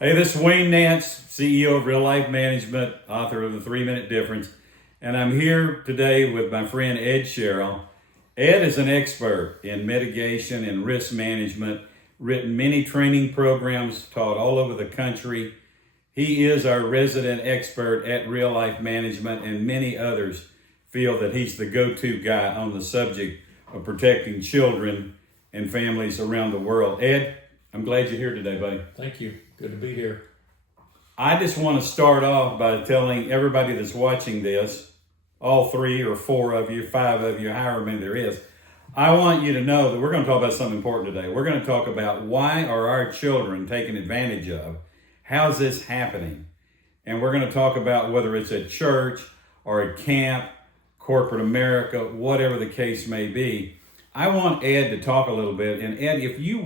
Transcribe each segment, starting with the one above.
Hey, this is Wayne Nance, CEO of Real Life Management, author of The 3 Minute Difference, and I'm here today with my friend Ed Sherrill. Ed is an expert in mitigation and risk management, written many training programs, taught all over the country. He is our resident expert at Real Life Management, and many others feel that he's the go-to guy on the subject of protecting children and families around the world. Ed, I'm glad you're here today, buddy. Thank you. Good to be here. I just want to start off by telling everybody that's watching this, all 3 or 4 of you, 5 of you, however many there is, I want you to know that we're going to talk about something important today. We're going to talk about why are our children taken advantage of? How's this happening? And we're going to talk about whether it's at church or at camp, corporate America, whatever the case may be. I want Ed to talk a little bit. And Ed, if you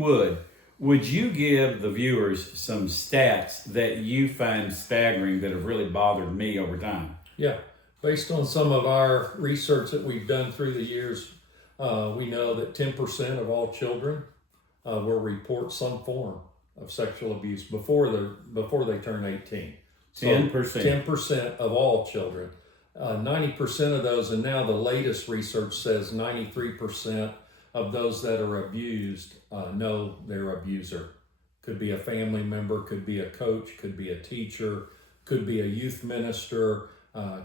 would you give the viewers some stats that you find staggering that have really bothered me over time? Yeah, based on some of our research that we've done through the years, we know that 10% of all children will report some form of sexual abuse before they turn 18. So 10%. 10% of all children. 90% of those, and now the latest research says 93% of those that are abused know their abuser. Could be a family member, could be a coach, could be a teacher, could be a youth minister,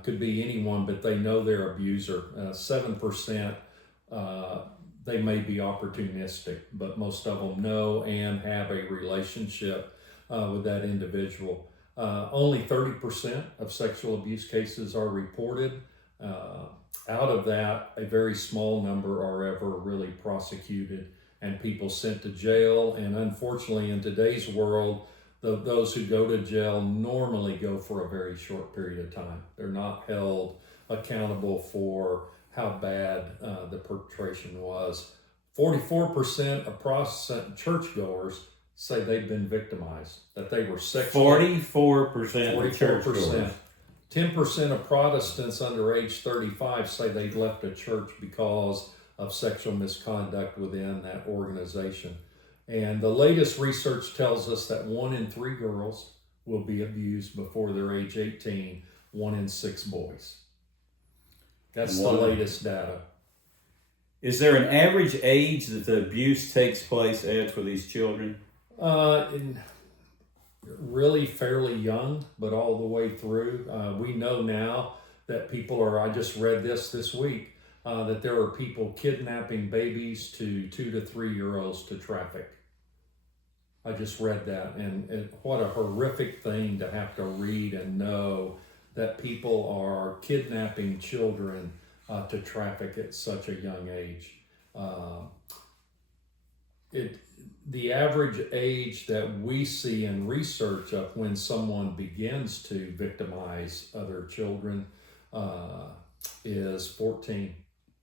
could be anyone, but they know their abuser. 7%, they may be opportunistic, but most of them know and have a relationship with that individual. Only 30% of sexual abuse cases are reported. Out of that, a very small number are ever really prosecuted and people sent to jail. And unfortunately, in today's world, those who go to jail normally go for a very short period of time. They're not held accountable for how bad the perpetration was. 44% of Protestant churchgoers say they've been victimized, that they were sexually. 44% of churchgoers. 10% of Protestants under age 35 say they left a church because of sexual misconduct within that organization. And the latest research tells us that 1 in 3 girls will be abused before they're age 18, 1 in 6 boys. That's the latest data. Is there an average age that the abuse takes place, Ed, for these children? Really fairly young, but all the way through. We know now that people are, I just read this week, that there are people kidnapping babies to 2 to 3 year olds to traffic. I just read that, and what a horrific thing to have to read and know that people are kidnapping children to traffic at such a young age. The average age that we see in research of when someone begins to victimize other children is 14.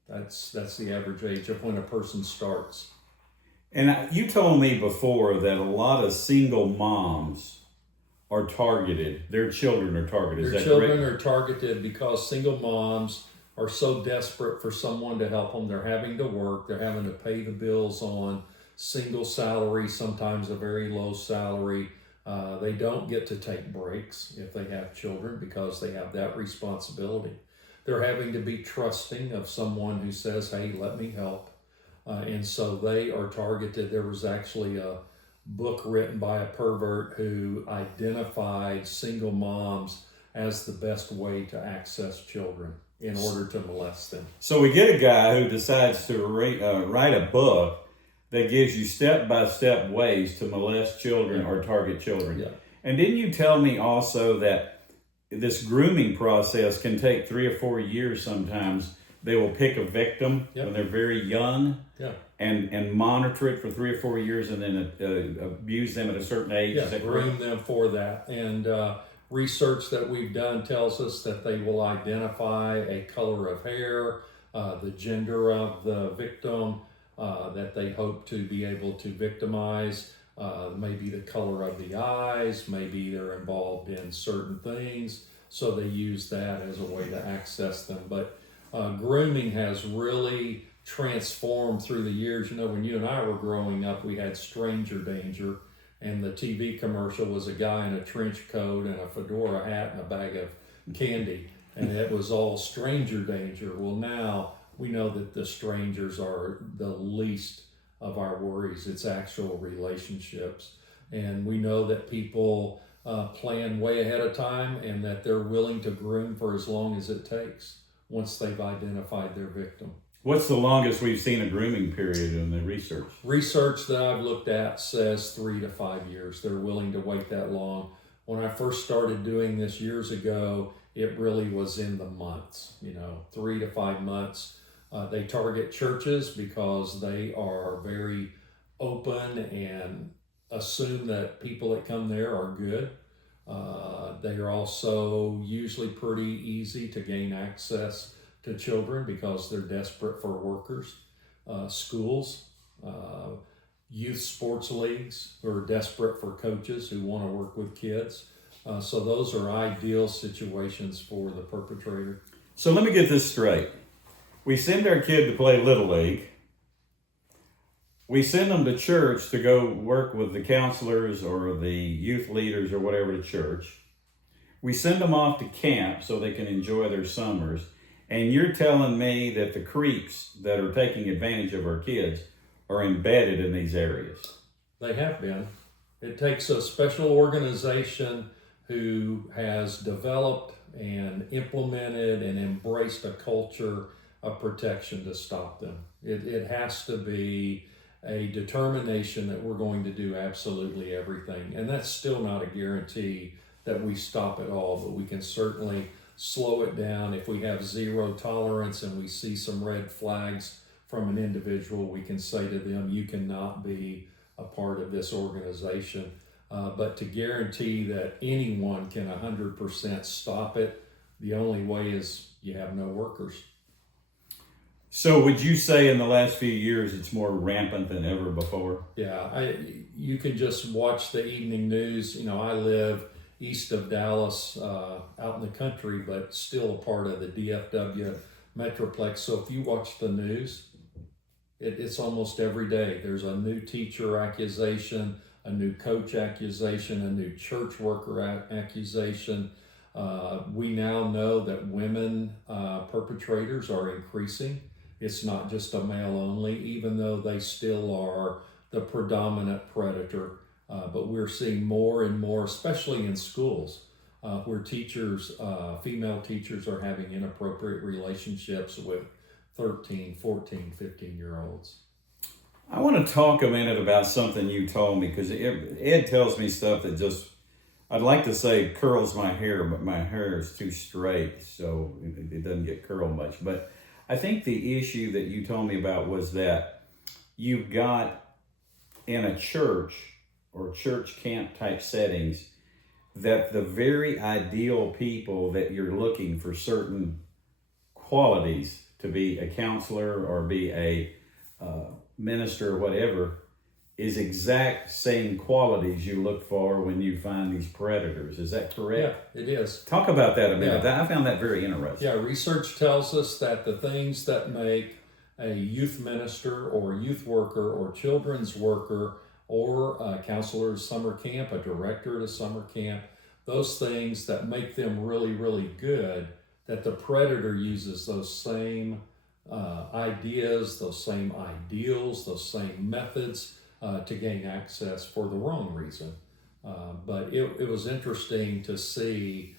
That's the average age of when a person starts. And you told me before that a lot of single moms are targeted. Their children are targeted. Their children are targeted because single moms are so desperate for someone to help them. They're having to work. They're having to pay the bills on single salary, sometimes a very low salary. They don't get to take breaks if they have children because they have that responsibility. They're having to be trusting of someone who says, hey, let me help. And so they are targeted. There was actually a book written by a pervert who identified single moms as the best way to access children in order to molest them. So we get a guy who decides to write a book that gives you step-by-step ways to molest children or target children. Yeah. And didn't you tell me also that this grooming process can take 3 or 4 years sometimes? They will pick a victim when they're very young and monitor it for 3 or 4 years and then abuse them at a certain age. Yeah, groom them for that. And research that we've done tells us that they will identify a color of hair, the gender of the victim, that they hope to be able to victimize, maybe the color of the eyes, maybe they're involved in certain things, so they use that as a way to access them. But grooming has really transformed through the years. You know, when you and I were growing up, we had stranger danger, and the TV commercial was a guy in a trench coat and a fedora hat and a bag of candy, and it was all stranger danger. Well, now we know that the strangers are the least of our worries. It's actual relationships, and we know that people plan way ahead of time, and that they're willing to groom for as long as it takes once they've identified their victim. What's the longest we've seen a grooming period in the research? Research that I've looked at says 3 to 5 years. They're willing to wait that long. When I first started doing this years ago, it really was in the months, 3 to 5 months. They target churches because they are very open and assume that people that come there are good. They are also usually pretty easy to gain access to children because they're desperate for workers. Schools, youth sports leagues who are desperate for coaches who want to work with kids. So those are ideal situations for the perpetrator. So let me get this straight. We send our kid to play Little League. We send them to church to go work with the counselors or the youth leaders or whatever to church. We send them off to camp so they can enjoy their summers. And you're telling me that the creeps that are taking advantage of our kids are embedded in these areas? They have been. It takes a special organization who has developed and implemented and embraced a culture of protection to stop them. It has to be a determination that we're going to do absolutely everything. And that's still not a guarantee that we stop it all, but we can certainly slow it down. If we have zero tolerance and we see some red flags from an individual, we can say to them, you cannot be a part of this organization. But to guarantee that anyone can 100% stop it, the only way is you have no workers. So would you say in the last few years it's more rampant than ever before? Yeah, you can just watch the evening news. I live east of Dallas, out in the country, but still a part of the DFW Metroplex. So if you watch the news, it's almost every day. There's a new teacher accusation, a new coach accusation, a new church worker accusation. We now know that women perpetrators are increasing. It's not just a male only, even though they still are the predominant predator. But we're seeing more and more, especially in schools, where teachers, female teachers are having inappropriate relationships with 13, 14, 15-year-olds. I want to talk a minute about something you told me, because Ed tells me stuff that just, I'd like to say curls my hair, but my hair is too straight, so it doesn't get curled much. But I think the issue that you told me about was that you've got in a church or church camp type settings that the very ideal people that you're looking for certain qualities to be a counselor or be a minister or whatever is exact same qualities you look for when you find these predators. Is that correct? Yeah, it is. Talk about that a minute. Yeah. I found that very interesting. Yeah, research tells us that the things that make a youth minister or youth worker or children's worker or a counselor at summer camp, a director at a summer camp, those things that make them really, really good, that the predator uses those same ideas, those same ideals, those same methods to gain access for the wrong reason. But it was interesting to see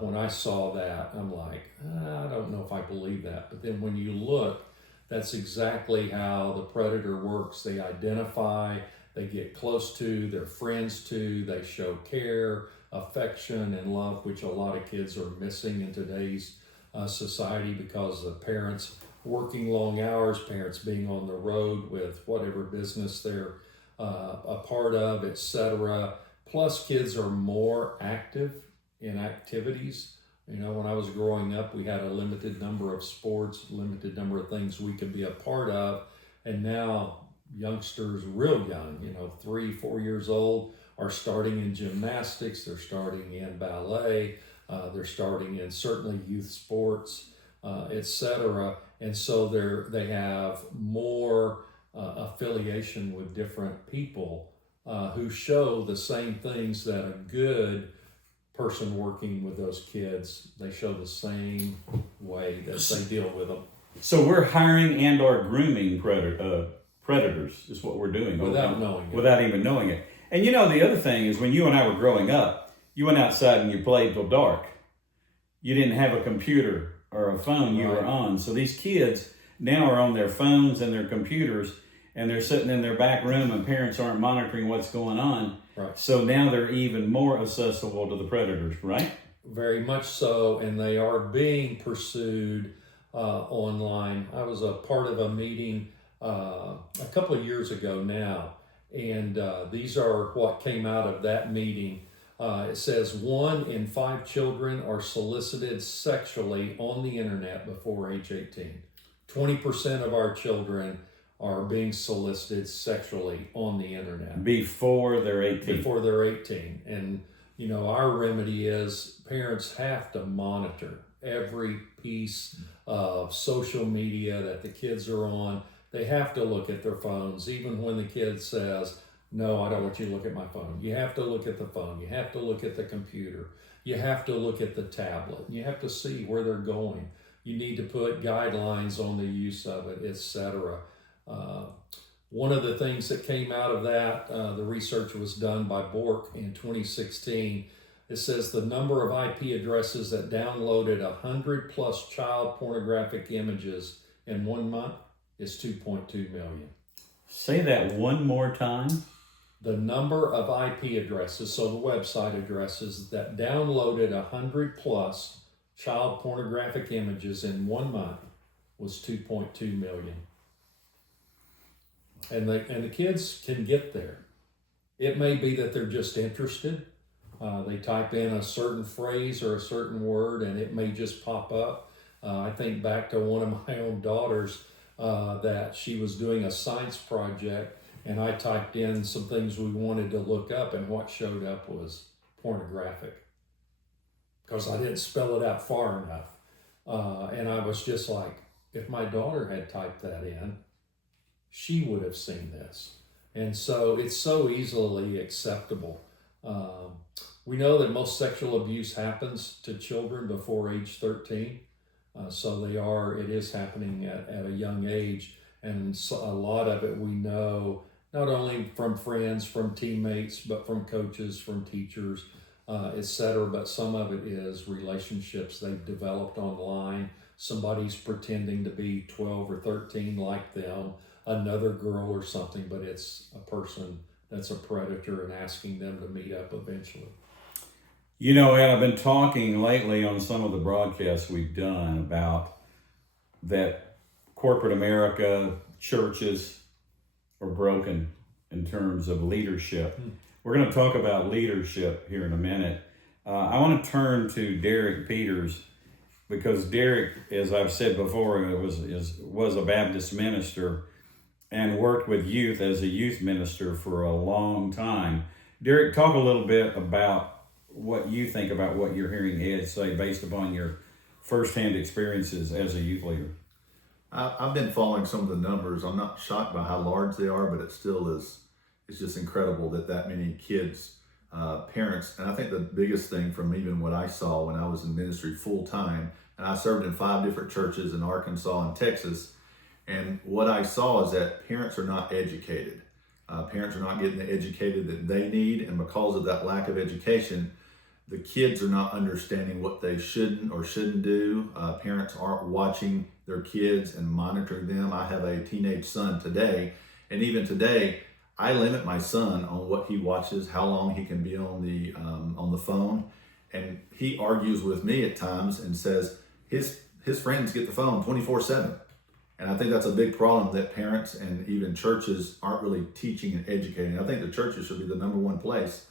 when I saw that. I'm like, I don't know if I believe that. But then when you look, that's exactly how the predator works. They identify, they get close to, they're friends to, they show care, affection, and love, which a lot of kids are missing in today's society because of parents working long hours, parents being on the road with whatever business they're a part of, etc. Plus, kids are more active in activities. When I was growing up, we had a limited number of sports, limited number of things we could be a part of. And now youngsters, real young, 3, 4 years old, are starting in gymnastics, they're starting in ballet, they're starting in certainly youth sports, etc. And so they have more affiliation with different people who show the same things that a good person working with those kids, they show the same way that they deal with them. So we're hiring and or grooming predators is what we're doing. Without knowing it. Without even knowing it. And the other thing is when you and I were growing up, you went outside and you played till dark. You didn't have a computer or a phone you were on. So these kids now are on their phones and their computers, and they're sitting in their back room and parents aren't monitoring what's going on. Right. So now they're even more accessible to the predators, right? Very much so, and they are being pursued online. I was a part of a meeting a couple of years ago now, and these are what came out of that meeting. It says 1 in 5 children are solicited sexually on the internet before age 18. 20% of our children are being solicited sexually on the internet. Before they're 18. Before they're 18. And, our remedy is parents have to monitor every piece of social media that the kids are on. They have to look at their phones, even when the kid says, no, I don't want you to look at my phone. You have to look at the phone. You have to look at the computer. You have to look at the tablet. You have to see where they're going. You need to put guidelines on the use of it, etc. One of the things that came out of that, the research was done by Bork in 2016. It says the number of IP addresses that downloaded 100 plus child pornographic images in 1 month is 2.2 million. Say that one more time. The number of IP addresses, so the website addresses that downloaded 100 plus child pornographic images in 1 month was 2.2 million. And the kids can get there. It may be that they're just interested. They type in a certain phrase or a certain word and it may just pop up. I think back to one of my own daughters that she was doing a science project, and I typed in some things we wanted to look up, and what showed up was pornographic because I didn't spell it out far enough. And I was just like, if my daughter had typed that in, she would have seen this. And so it's so easily acceptable. We know that most sexual abuse happens to children before age 13. So it is happening at a young age. And so a lot of it we know, not only from friends, from teammates, but from coaches, from teachers, etc. But some of it is relationships they've developed online. Somebody's pretending to be 12 or 13 like them, another girl or something, but it's a person that's a predator and asking them to meet up eventually. Ed, I've been talking lately on some of the broadcasts we've done about that corporate America, churches are broken in terms of leadership. We're going to talk about leadership here in a minute. I want to turn to Derek Peters because Derek, as I've said before, was a Baptist minister and worked with youth as a youth minister for a long time. Derek, talk a little bit about what you think about what you're hearing Ed say based upon your firsthand experiences as a youth leader. I've been following some of the numbers. I'm not shocked by how large they are, but it still is. It's just incredible that many kids, parents, and I think the biggest thing from even what I saw when I was in ministry full time, and I served in 5 different churches in Arkansas and Texas, and what I saw is that parents are not educated. Parents are not getting the educated that they need, and because of that lack of education, the kids are not understanding what they shouldn't or shouldn't do. Parents aren't watching their kids and monitoring them. I have a teenage son today, and even today, I limit my son on what he watches, how long he can be on the phone, and he argues with me at times and says his friends get the phone 24/7. And I think that's a big problem that parents and even churches aren't really teaching and educating. I think the churches should be the number one place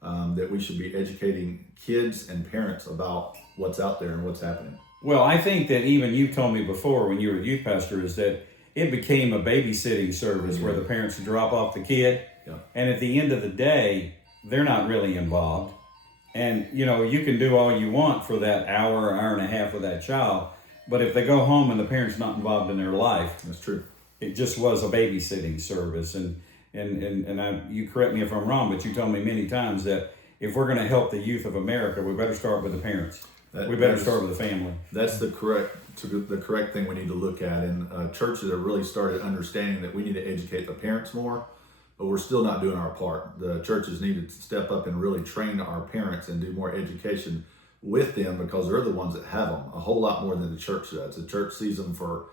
that we should be educating kids and parents about what's out there and what's happening. Well, I think that even you told me before when you were a youth pastor is that it became a babysitting service where the parents drop off the kid. Yeah. And at the end of the day, they're not really involved. And, you can do all you want for that hour and a half with that child. But if they go home and the parent's not involved in their life, That's true. it just was a babysitting service. And you correct me if I'm wrong, but you told me many times that if we're going to help the youth of America, we better start with the parents. We better start with the family. That's the correct thing we need to look at. And churches have really started understanding that we need to educate the parents more, but we're still not doing our part. The churches need to step up and really train our parents and do more education with them, because they're the ones that have them a whole lot more than the church does. The church sees them for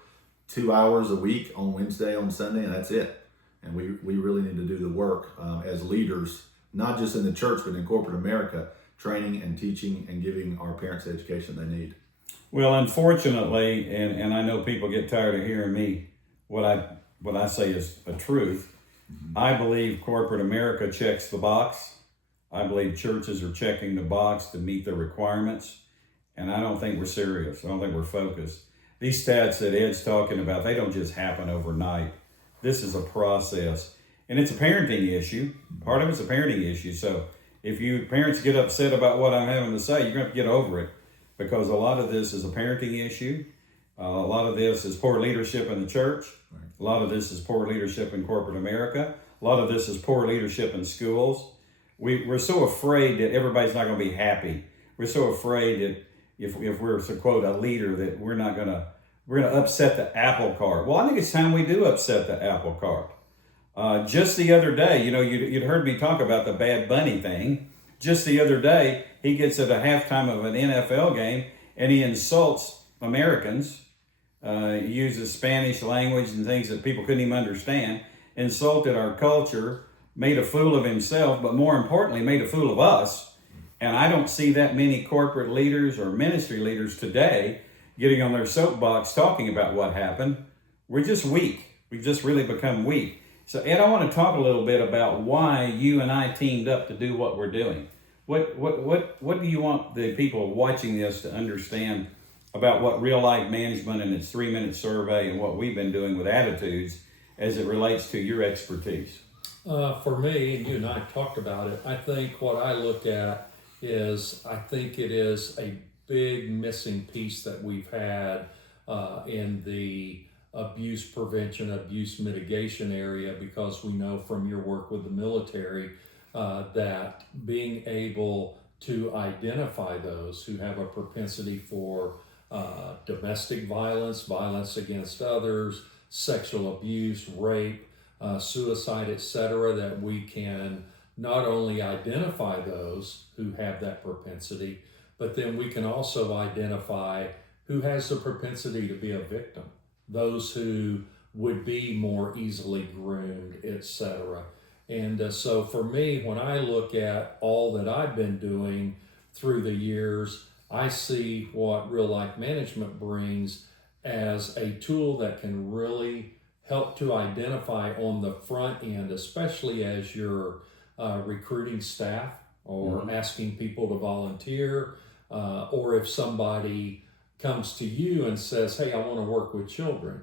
2 hours a week on Wednesday, on Sunday, and that's it. And we really need to do the work as leaders, not just in the church, but in corporate America, training and teaching and giving our parents the education they need. Well, unfortunately, and I know people get tired of hearing me, what I say is a truth. Mm-hmm. I believe corporate America checks the box. I believe churches are checking the box to meet the requirements. And I don't think we're serious. I don't think we're focused. These stats that Ed's talking about, they don't just happen overnight. This is a process. And it's a parenting issue. Part of it's a parenting issue. So if you parents get upset about what I'm having to say, you're going to have to get over it, because a lot of this is a parenting issue. A lot of this is poor leadership in the church. Right. A lot of this is poor leadership in corporate America. A lot of this is poor leadership in schools. We're so afraid that everybody's not going to be happy. We're so afraid that if we're, to quote, a leader, that we're going to upset the apple cart. Well, I think it's time we do upset the apple cart. Just the other day, you'd heard me talk about the Bad Bunny thing. Just the other day, he gets at a halftime of an NFL game and he insults Americans. He uses Spanish language and things that people couldn't even understand. Insulted our culture, made a fool of himself, but more importantly, made a fool of us. And I don't see that many corporate leaders or ministry leaders today getting on their soapbox talking about what happened. We're just weak. We've just really become weak. So, Ed, I want to talk a little bit about why you and I teamed up to do what we're doing. What do you want the people watching this to understand about what Real Life Management and its 3-minute survey and what we've been doing with attitudes as it relates to your expertise? For me, and you and I talked about it, I think what I look at is, I think it is a big missing piece that we've had in the abuse prevention, abuse mitigation area, because we know from your work with the military that being able to identify those who have a propensity for domestic violence, violence against others, sexual abuse, rape, suicide, etc., that we can not only identify those who have that propensity, but then we can also identify who has the propensity to be a victim, those who would be more easily groomed, etc. And so for me, when I look at all that I've been doing through the years, I see what Real Life Management brings as a tool that can really help to identify on the front end, especially as you're recruiting staff or asking people to volunteer, or if somebody comes to you and says, hey, I want to work with children.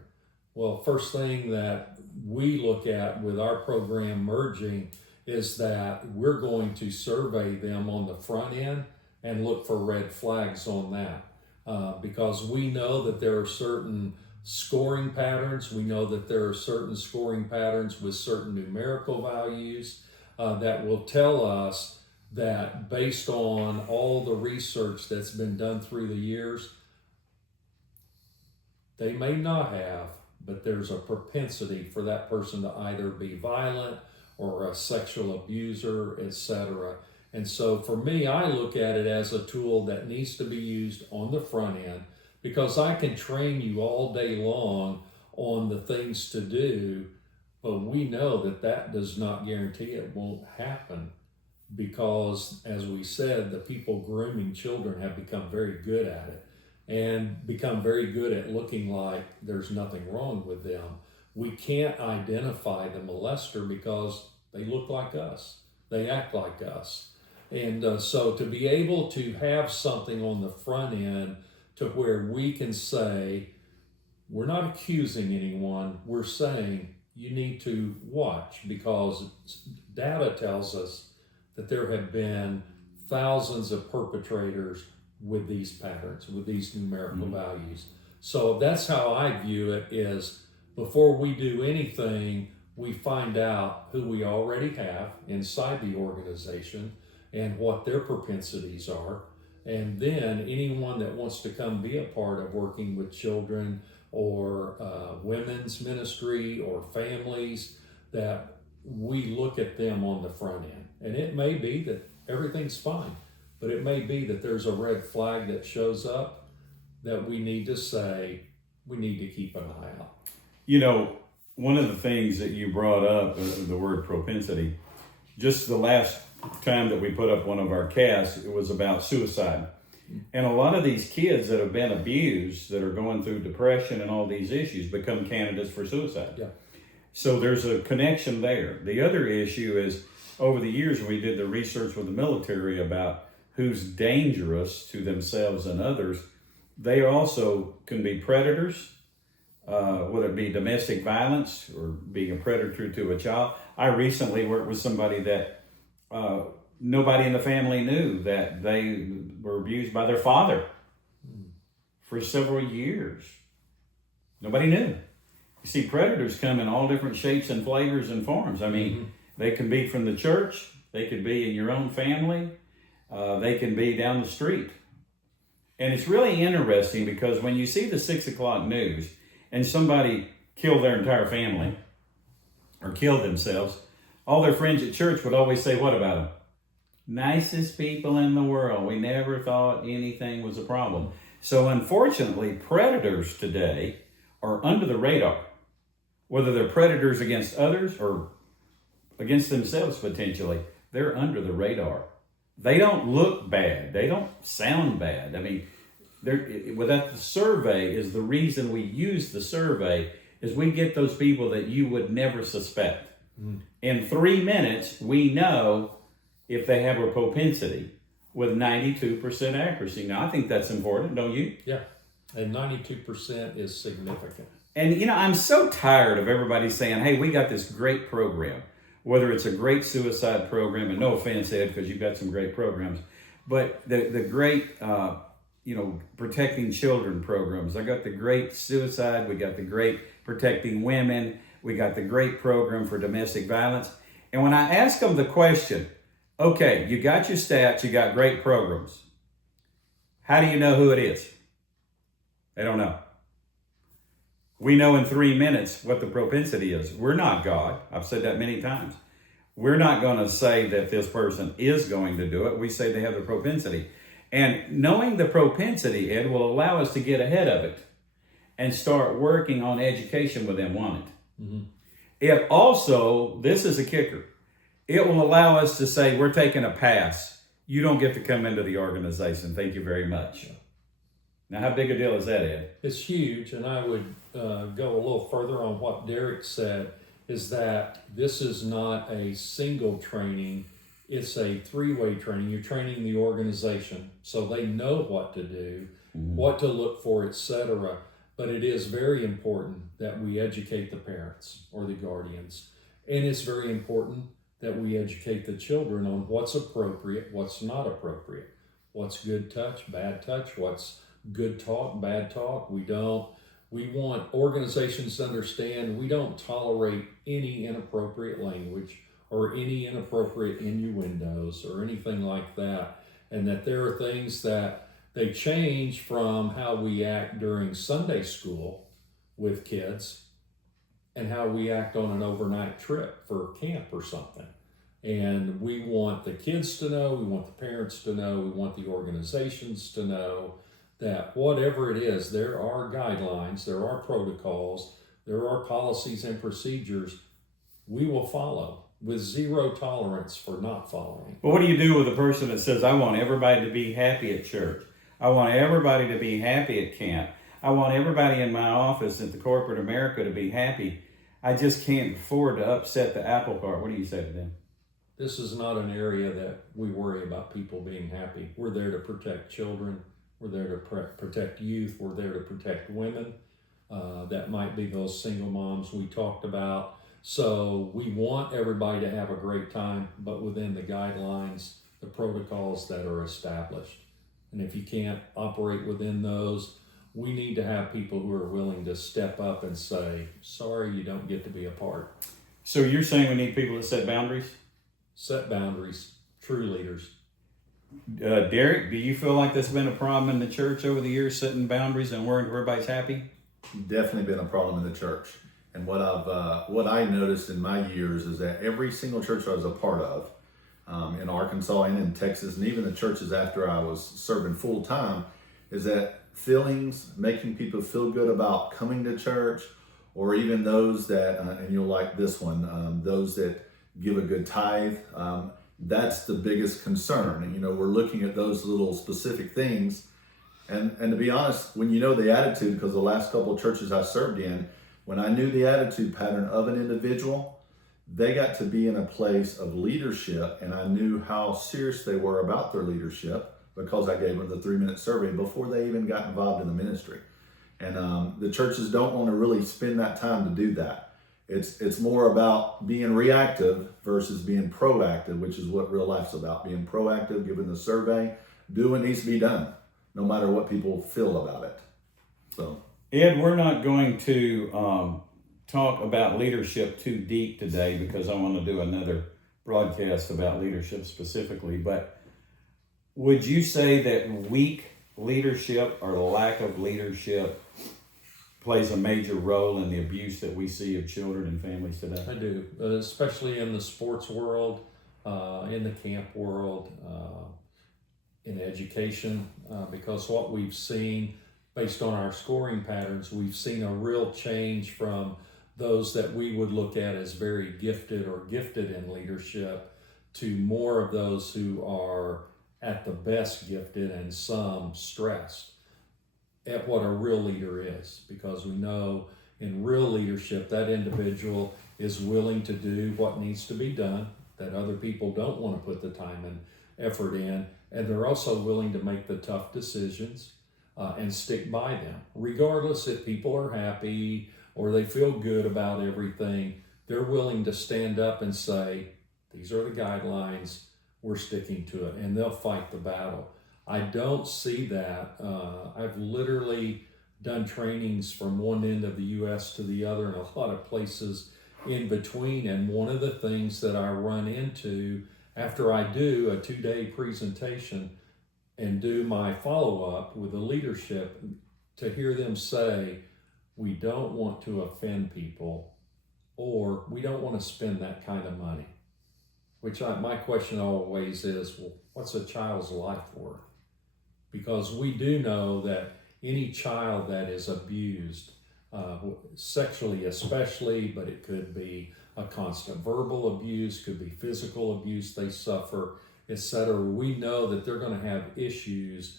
Well, first thing that we look at with our program merging is that we're going to survey them on the front end and look for red flags on that. Because we know that there are certain scoring patterns. We know that there are certain scoring patterns with certain numerical values that will tell us that, based on all the research that's been done through the years, they may not have, but there's a propensity for that person to either be violent or a sexual abuser, etc. And so for me, I look at it as a tool that needs to be used on the front end, because I can train you all day long on the things to do, but we know that that does not guarantee it won't happen, because, as we said, the people grooming children have become very good at it and become very good at looking like there's nothing wrong with them. We can't identify the molester because they look like us. They act like us. And so to be able to have something on the front end to where we can say, we're not accusing anyone, we're saying you need to watch, because data tells us that there have been thousands of perpetrators with these patterns, with these numerical values. So that's how I view it, is before we do anything, we find out who we already have inside the organization and what their propensities are. And then anyone that wants to come be a part of working with children or women's ministry or families, that we look at them on the front end. And it may be that everything's fine, but it may be that there's a red flag that shows up that we need to say, we need to keep an eye out. You know, one of the things that you brought up, the word propensity, just the last time that we put up one of our casts, it was about suicide. And a lot of these kids that have been abused, that are going through depression and all these issues, become candidates for suicide. Yeah. So there's a connection there. The other issue is, over the years, we did the research with the military about who's dangerous to themselves and others. They also can be predators, whether it be domestic violence or being a predator to a child. I recently worked with somebody that nobody in the family knew that they were abused by their father for several years. Nobody knew. You see, predators come in all different shapes and flavors and forms. I mean, they can be from the church, they could be in your own family, they can be down the street. And it's really interesting because when you see the 6 o'clock news and somebody killed their entire family or killed themselves, all their friends at church would always say, what about them? Nicest people in the world. We never thought anything was a problem. So unfortunately, predators today are under the radar, whether they're predators against others or against themselves potentially. They're under the radar. They don't look bad. They don't sound bad. I mean, without the survey is the reason we use the survey is we get those people that you would never suspect. In 3 minutes, we know if they have a propensity with 92% accuracy. Now, I think that's important, don't you? Yeah, and 92% is significant. And, you know, I'm so tired of everybody saying, hey, we got this great program, whether it's a great suicide program, and no offense, Ed, because you've got some great programs, but the great, protecting children programs. I got the great suicide, we got the great protecting women, we got the great program for domestic violence. And when I ask them the question, okay, you got your stats, you got great programs. How do you know who it is? They don't know. We know in 3 minutes what the propensity is. We're not God. I've said that many times. We're not going to say that this person is going to do it. We say they have the propensity. And knowing the propensity, Ed, will allow us to get ahead of it and start working on education with them on it. It also, this is a kicker, it will allow us to say, we're taking a pass. You don't get to come into the organization. Thank you very much. Now, how big a deal is that, Ed? It's huge, and I would go a little further on what Derek said, is that this is not a single training, it's a three-way training. You're training the organization so they know what to do, what to look for, etc. But it is very important that we educate the parents or the guardians, and it's very important that we educate the children on what's appropriate, what's not appropriate, what's good touch, bad touch, what's good talk, bad talk. We want organizations to understand we don't tolerate any inappropriate language or any inappropriate innuendos or anything like that. And that there are things that they change from how we act during Sunday school with kids and how we act on an overnight trip for camp or something. And we want the kids to know, we want the parents to know, we want the organizations to know that whatever it is, there are guidelines, there are protocols, there are policies and procedures we will follow with zero tolerance for not following. Well, what do you do with a person that says, I want everybody to be happy at church? I want everybody to be happy at camp. I want everybody in my office at the corporate America to be happy. I just can't afford to upset the apple cart. What do you say to them? This is not an area that we worry about people being happy. We're there to protect children. We're there to protect youth. We're there to protect women. That might be those single moms we talked about. So we want everybody to have a great time, but within the guidelines, the protocols that are established. And if you can't operate within those, we need to have people who are willing to step up and say, sorry, you don't get to be a part. So you're saying we need people that set boundaries? Set boundaries, true leaders. Derek, do you feel like that's been a problem in the church over the years, setting boundaries and worrying everybody's happy? Definitely been a problem in the church. And what I noticed in my years is that every single church I was a part of, in Arkansas and in Texas, and even the churches after I was serving full time, is that feelings, making people feel good about coming to church, or even those that, and you'll like this one, those that give a good tithe, that's the biggest concern. And we're looking at those little specific things. And to be honest, when you know the attitude, because the last couple of churches I served in, when I knew the attitude pattern of an individual, they got to be in a place of leadership, and I knew how serious they were about their leadership because I gave them the 3-minute survey before they even got involved in the ministry. And the churches don't want to really spend that time to do that. It's more about being reactive versus being proactive, which is what real life's about. Being proactive, giving the survey, do what needs to be done, no matter what people feel about it. So, Ed, we're not going to talk about leadership too deep today because I want to do another broadcast about leadership specifically. But would you say that weak leadership or lack of leadership plays a major role in the abuse that we see of children and families today? I do, especially in the sports world, in the camp world, in education, because what we've seen based on our scoring patterns, we've seen a real change from those that we would look at as very gifted or gifted in leadership to more of those who are at the best gifted and some stressed at what a real leader is, because we know in real leadership that individual is willing to do what needs to be done that other people don't want to put the time and effort in, and they're also willing to make the tough decisions and stick by them regardless if people are happy or they feel good about everything. They're willing to stand up and say, these are the guidelines, we're sticking to it, and they'll fight the battle. I don't see that. I've literally done trainings from one end of the U.S. to the other and a lot of places in between. And one of the things that I run into after I do a 2-day presentation and do my follow-up with the leadership, to hear them say, we don't want to offend people, or we don't want to spend that kind of money. My question always is, well, what's a child's life worth? Because we do know that any child that is abused, sexually especially, but it could be a constant verbal abuse, could be physical abuse they suffer, etc. We know that they're going to have issues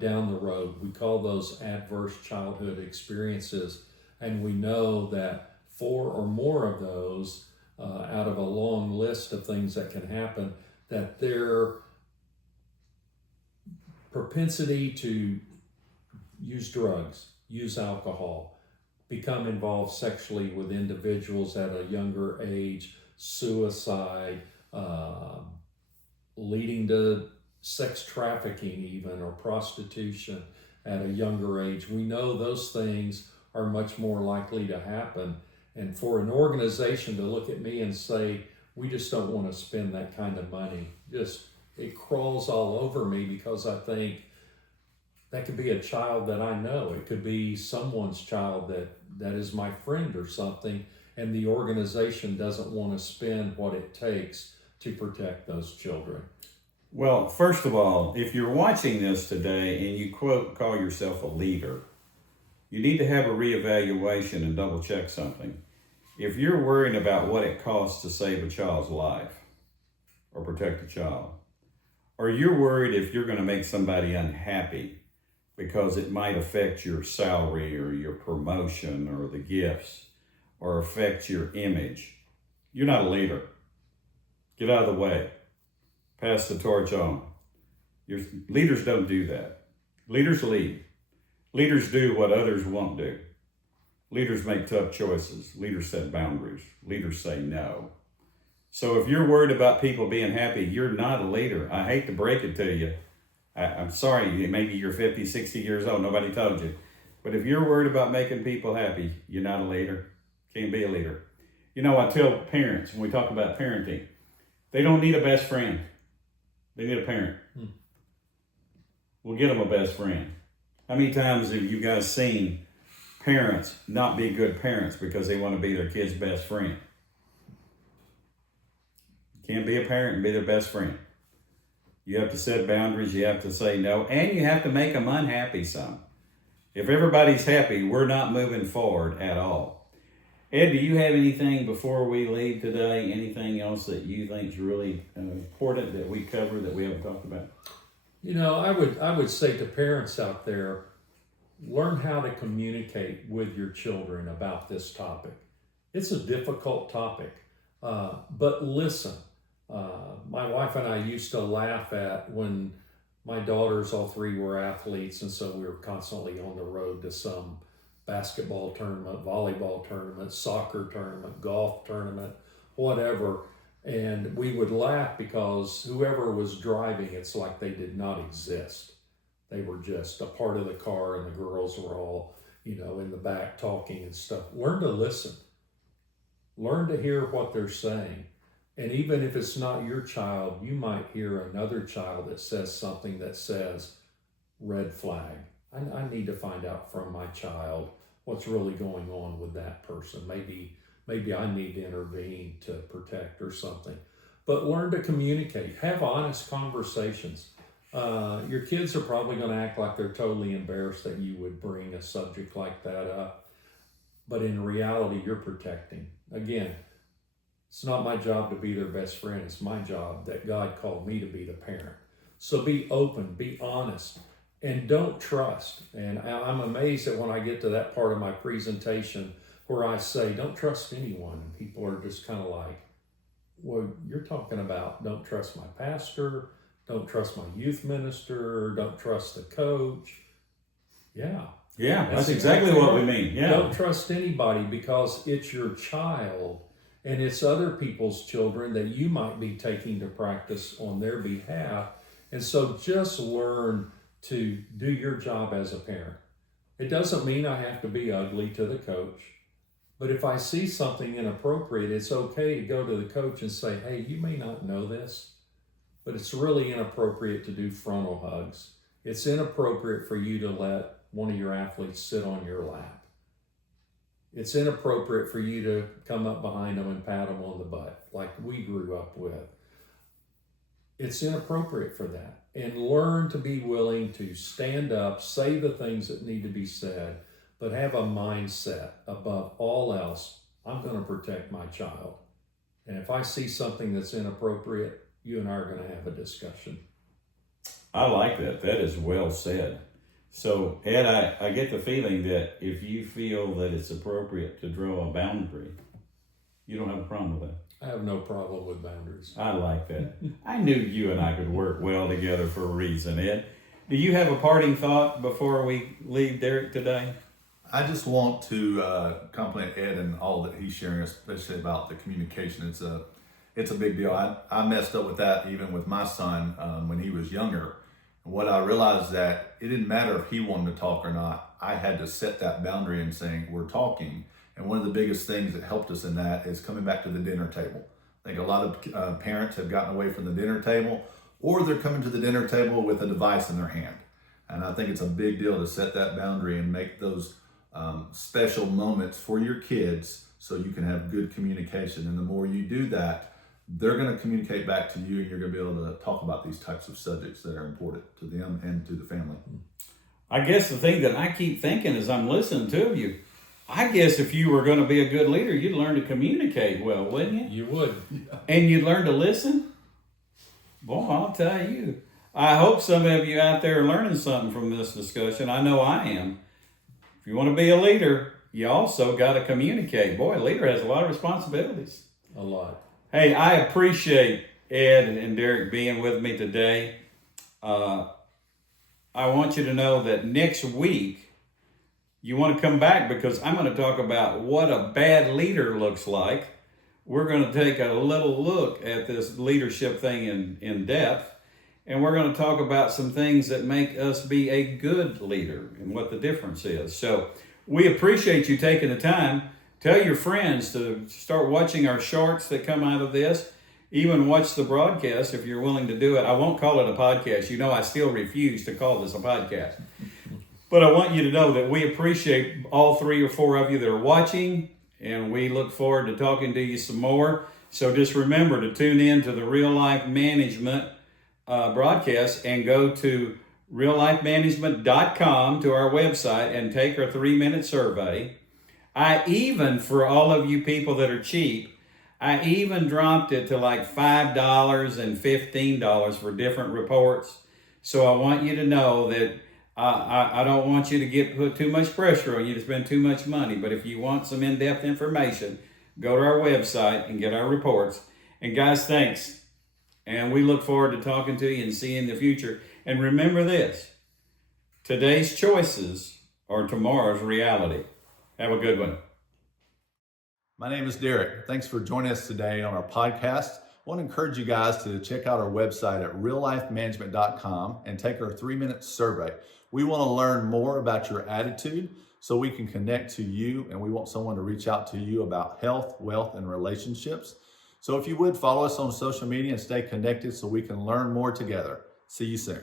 down the road. We call those adverse childhood experiences, and we know that 4 or more of those out of a long list of things that can happen, that their propensity to use drugs, use alcohol, become involved sexually with individuals at a younger age, suicide, leading to sex trafficking even, or prostitution at a younger age. We know those things are much more likely to happen. And for an organization to look at me and say, we just don't want to spend that kind of money, it crawls all over me, because I think that could be a child that I know. It could be someone's child that is my friend or something, and the organization doesn't want to spend what it takes to protect those children. Well, first of all, if you're watching this today and you call yourself a leader, you need to have a reevaluation and double check something. If you're worried about what it costs to save a child's life or protect a child, or you're worried if you're going to make somebody unhappy because it might affect your salary or your promotion or the gifts or affect your image, you're not a leader. Get out of the way. Pass the torch on. Leaders don't do that. Leaders lead. Leaders do what others won't do. Leaders make tough choices. Leaders set boundaries. Leaders say no. So if you're worried about people being happy, you're not a leader. I hate to break it to you. I'm sorry, maybe you're 50, 60 years old, nobody told you. But if you're worried about making people happy, you're not a leader. Can't be a leader. You know, I tell parents when we talk about parenting, they don't need a best friend. They need a parent. We'll get them a best friend. How many times have you guys seen parents not be good parents because they want to be their kid's best friend? You can't be a parent and be their best friend. You have to set boundaries, you have to say no, and you have to make them unhappy some. If everybody's happy, we're not moving forward at all. Ed, do you have anything before we leave today? Anything else that you think is really important that we cover that we haven't talked about? You know, I would say to parents out there, learn how to communicate with your children about this topic. It's a difficult topic, but listen. My wife and I used to laugh at when my daughters, all three, were athletes, and so we were constantly on the road to some basketball tournament, volleyball tournament, soccer tournament, golf tournament, whatever. And we would laugh because whoever was driving, it's like they did not exist. They were just a part of the car, and the girls were all, you know, in the back talking and stuff. Learn to listen. Learn to hear what they're saying. And even if it's not your child, you might hear another child that says something that says, red flag. I need to find out from my child what's really going on with that person. Maybe I need to intervene to protect or something. But learn to communicate. Have honest conversations. Your kids are probably going to act like they're totally embarrassed that you would bring a subject like that up. But in reality, you're protecting. Again, it's not my job to be their best friend. It's my job that God called me to be the parent. So be open, be honest, and don't trust. And I'm amazed that when I get to that part of my presentation where I say, don't trust anyone, and people are just kind of like, well, you're talking about don't trust my pastor, don't trust my youth minister, don't trust the coach. Yeah. Yeah, that's exactly what we mean. Yeah. Don't trust anybody because it's your child. And it's other people's children that you might be taking to practice on their behalf. And so just learn to do your job as a parent. It doesn't mean I have to be ugly to the coach. But if I see something inappropriate, it's okay to go to the coach and say, hey, you may not know this, but it's really inappropriate to do frontal hugs. It's inappropriate for you to let one of your athletes sit on your lap. It's inappropriate for you to come up behind them and pat them on the butt like we grew up with. It's inappropriate for that. And learn to be willing to stand up, say the things that need to be said, but have a mindset above all else. I'm going to protect my child. And if I see something that's inappropriate, you and I are going to have a discussion. I like that. That is well said. So, Ed, I get the feeling that if you feel that it's appropriate to draw a boundary, you don't have a problem with that. I have no problem with boundaries. I like that. I knew you and I could work well together for a reason, Ed. Do you have a parting thought before we leave Derek today? I just want to compliment Ed and all that he's sharing, especially about the communication. It's a big deal. I messed up with that even with my son when he was younger. And what I realized that it didn't matter if he wanted to talk or not. I had to set that boundary and saying, we're talking. And one of the biggest things that helped us in that is coming back to the dinner table. I think a lot of parents have gotten away from the dinner table, or they're coming to the dinner table with a device in their hand. And I think it's a big deal to set that boundary and make those special moments for your kids so you can have good communication. And the more you do that, they're going to communicate back to you, and you're going to be able to talk about these types of subjects that are important to them and to the family. I guess the thing that I keep thinking as I'm listening to you, I guess if you were going to be a good leader, you'd learn to communicate well, wouldn't you? You would. And you'd learn to listen? Boy, I'll tell you. I hope some of you out there are learning something from this discussion. I know I am. If you want to be a leader, you also got to communicate. Boy, a leader has a lot of responsibilities. A lot. Hey, I appreciate Ed and Derek being with me today. I want you to know that next week, you want to come back because I'm going to talk about what a bad leader looks like. We're going to take a little look at this leadership thing in depth, and we're going to talk about some things that make us be a good leader and what the difference is. So we appreciate you taking the time Tell your friends to start watching our shorts that come out of this. Even watch the broadcast if you're willing to do it. I won't call it a podcast. You know, I still refuse to call this a podcast. But I want you to know that we appreciate all 3 or 4 of you that are watching, and we look forward to talking to you some more. So just remember to tune in to the Real Life Management broadcast and go to reallifemanagement.com to our website and take our 3-minute survey. I even, for all of you people that are cheap, I even dropped it to like $5 and $15 for different reports. So I want you to know that I don't want you to put too much pressure on you to spend too much money. But if you want some in-depth information, go to our website and get our reports. And guys, thanks. And we look forward to talking to you and seeing you in the future. And remember this, today's choices are tomorrow's reality. Have a good one. My name is Derek. Thanks for joining us today on our podcast. I want to encourage you guys to check out our website at reallifemanagement.com and take our 3-minute survey. We want to learn more about your attitude so we can connect to you, and we want someone to reach out to you about health, wealth, and relationships. So if you would, follow us on social media and stay connected so we can learn more together. See you soon.